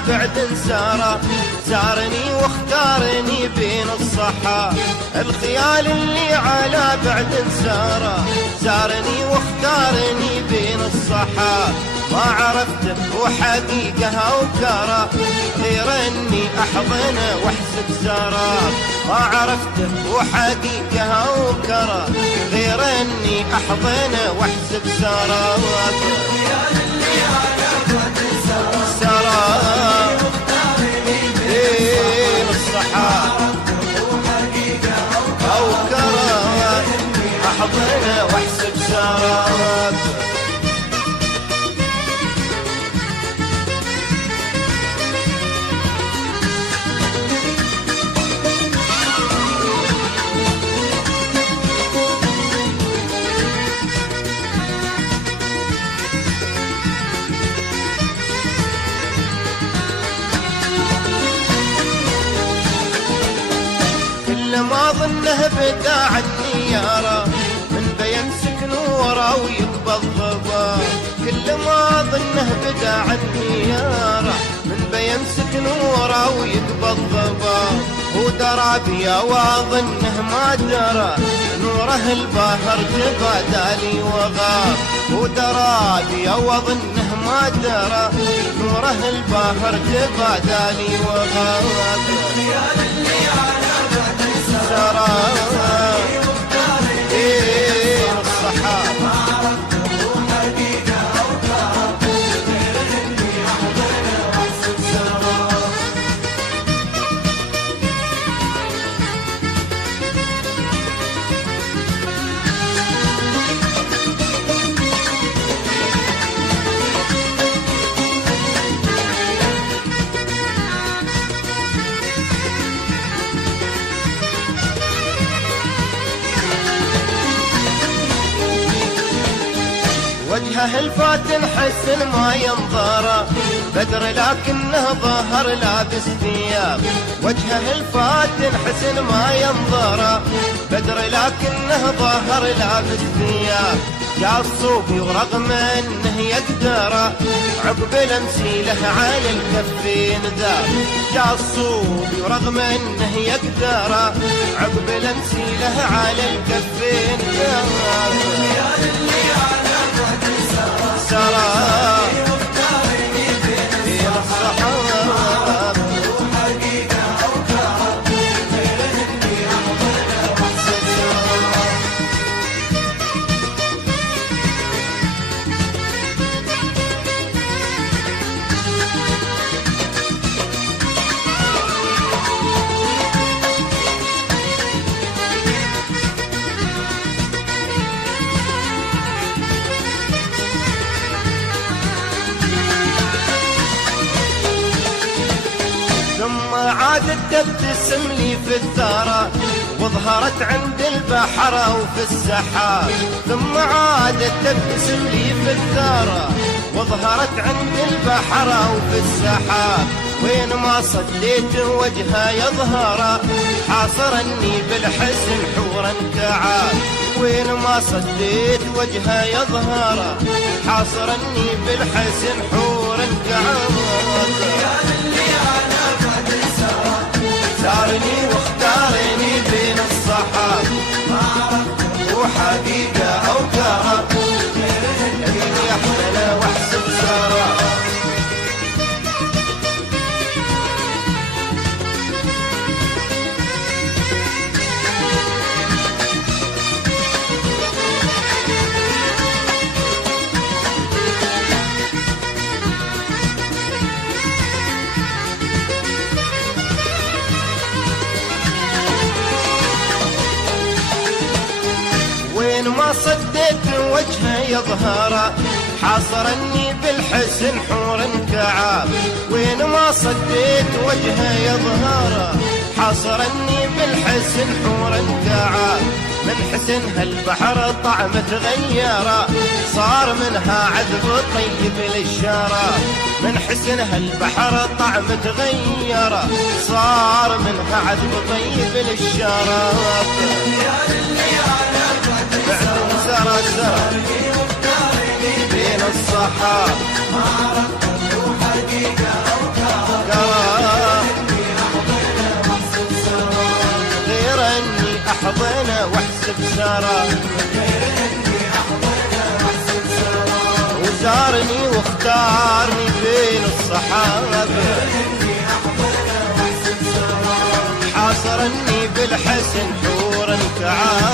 على بعد ساره، زارني واختارني بين الصحا. الخيال اللي على بعد ساره، زارني واختارني بين الصحا. ما عرفته وحقيقها وكرى، غير اني احضنه واحسب زاره. ما عرفته وحقيقها وكرى، غير اني احضنه واحسب زاره. ساره بين الصحا او كرى، احضنه واحسب زاره. ما ظنه بدا عني يارا، من بيمسك نوره ويقبض ضبا. كل ما ظنه بدا عني يارا، من بيمسك نوره ويقبض ضبا. ودرى بيا واظنه ما درى، نوره الباهر تبادالي وغاب. ودرى بيا واظنه ما درى، نوره الباهر تبادالي وغاب. بين الصحابة وجهه الفاتن حسن ما ينظره، بدر لكنه ظهر لابس ثياب. وجهه الفاتن حسن ما ينظره، بدر لكنه ظهر لابس ثياب. جاء الصوفي ورغم انه يقدره، عقب لمسيله على الكفين ذاب. جاء الصوفي ورغم انه يقدره، عقب لمسيله على الكفين ذاب. ساره بين الصحاب وحقيقه او كرى، غير اني احضنه واحسب زاره. ثم عادت تبتسم لي في الثرى، وظهرت عند البحر وفي السحاب. ثم عادت تبتسم لي في الثرى، وظهرت عند البحر وفي السحاب. وين ما صديت وجهها يظهر، حاصرني بالحسن حورا كعاب. وين ما صديت وجهها يظهر، حاصرني بالحسن حورا كعاب. زارني واختارني بين الصحاب، ما عرفت وحقيقة أو كرى، اني احمله واحسب زاره. وين ما صديت وجهه يظهر، حاصرني بالحسن حور كعاب. وين ما صديت وجهه يظهر، حاصرني بالحسن حور كعاب. من حسنها البحر طعم تغير، صار منها عذب طيب للشراب. من حسنها البحر طعم تغير، صار منها عذب طيب للشراب. بعد سرى سرى بين الصحاب، ما عرفت حقيقة أو كرى. بسارة وزارني واختارني بين الصحابة حاصرني بالحسن حورا كعاب